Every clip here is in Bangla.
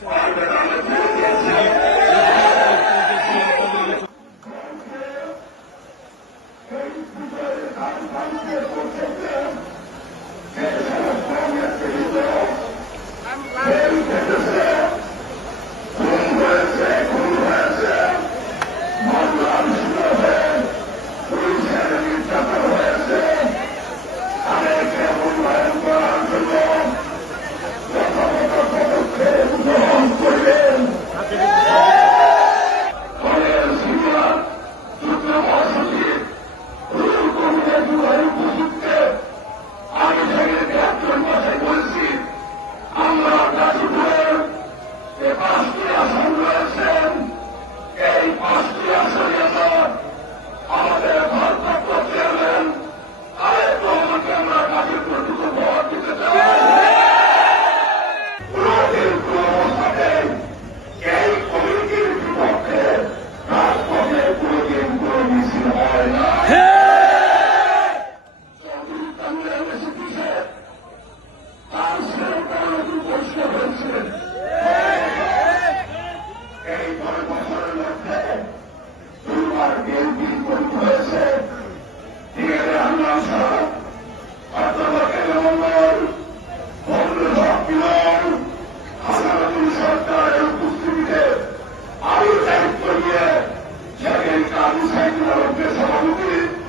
Thank you. মানুষ এক মানুষকে সহানুভূতি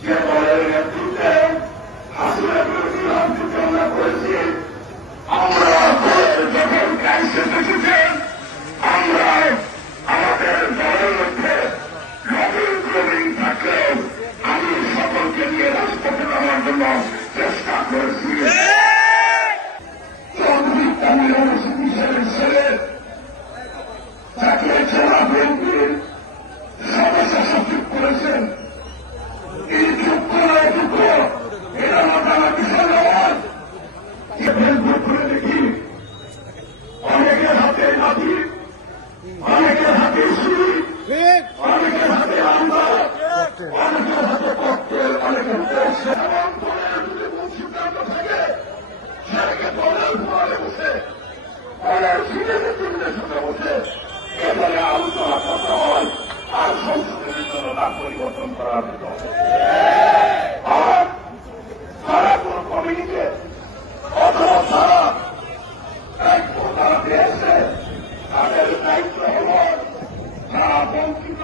Yeah, তাহলে সিলেটের টেবিলের সাথে বসে এখানে আলোচনা করতে হয় আর সংসদের জন্য তা পরিবর্তন আর তারা কোন কমিটিকে অথবা তারা দায়িত্ব তারা পেয়েছে তাদের দায়িত্ব হল যারা বঞ্চিত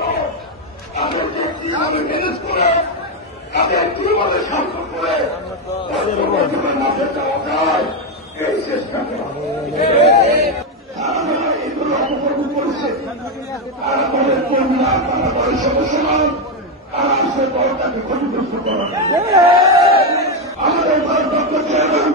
তাদেরকে কীভাবে ম্যানেজ করে তাদের মাঝে যাওয়া যায় এই চেষ্টা করা এগুলো অপকর্ম করেছে আর আমাদের কন্যা তারা বাড়ির সদস্য নয় তারা সে দলটাকে ক্ষতিগ্রস্ত করা আমাদের ভারপ্রাপ্ত চেয়ারম্যান